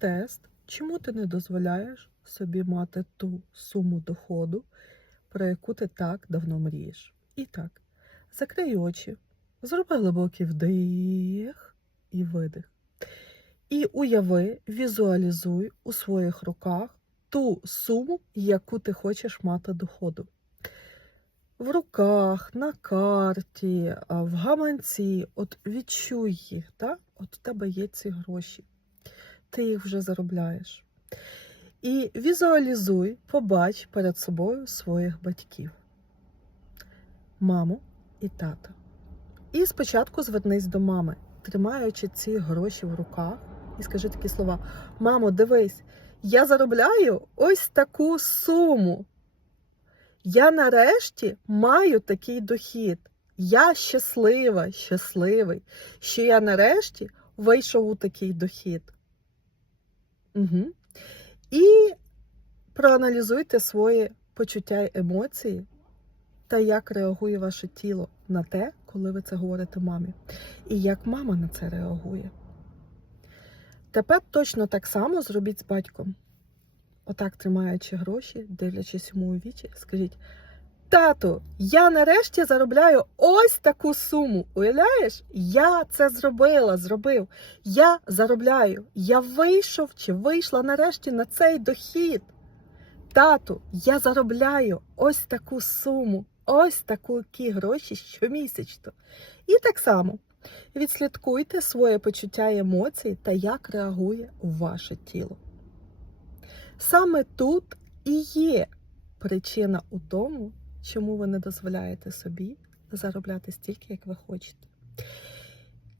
тест, чому ти не дозволяєш собі мати ту суму доходу, про яку ти так давно мрієш. І так, закрий очі, зроби глибокий вдих і видих. І уяви, візуалізуй у своїх руках ту суму, яку ти хочеш мати доходу. В руках, на карті, в гаманці, от відчуй їх, так? от у тебе є ці гроші, ти їх вже заробляєш. І візуалізуй, побач перед собою своїх батьків, маму і тата. І спочатку звернись до мами, тримаючи ці гроші в руках, і скажи такі слова: Мамо, дивись, я заробляю ось таку суму. Я нарешті маю такий дохід. Я щаслива, щасливий, що я нарешті вийшов у такий дохід. Угу. І проаналізуйте свої почуття і емоції та як реагує ваше тіло на те, коли ви це говорите мамі. І як мама на це реагує. Тепер точно так само зробіть з батьком. Отак тримаючи гроші, дивлячись йому у вічі, скажіть: Тату, я нарешті заробляю ось таку суму. Уявляєш? Я це зробила, зробив. Я заробляю. Я вийшов чи вийшла нарешті на цей дохід. Тату, я заробляю ось таку суму, ось такі гроші щомісячно. І так само відслідкуйте своє почуття і емоції та як реагує ваше тіло. Саме тут і є причина у тому, чому ви не дозволяєте собі заробляти стільки, як ви хочете.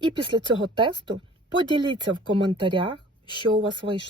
І після цього тесту поділіться в коментарях, що у вас вийшло.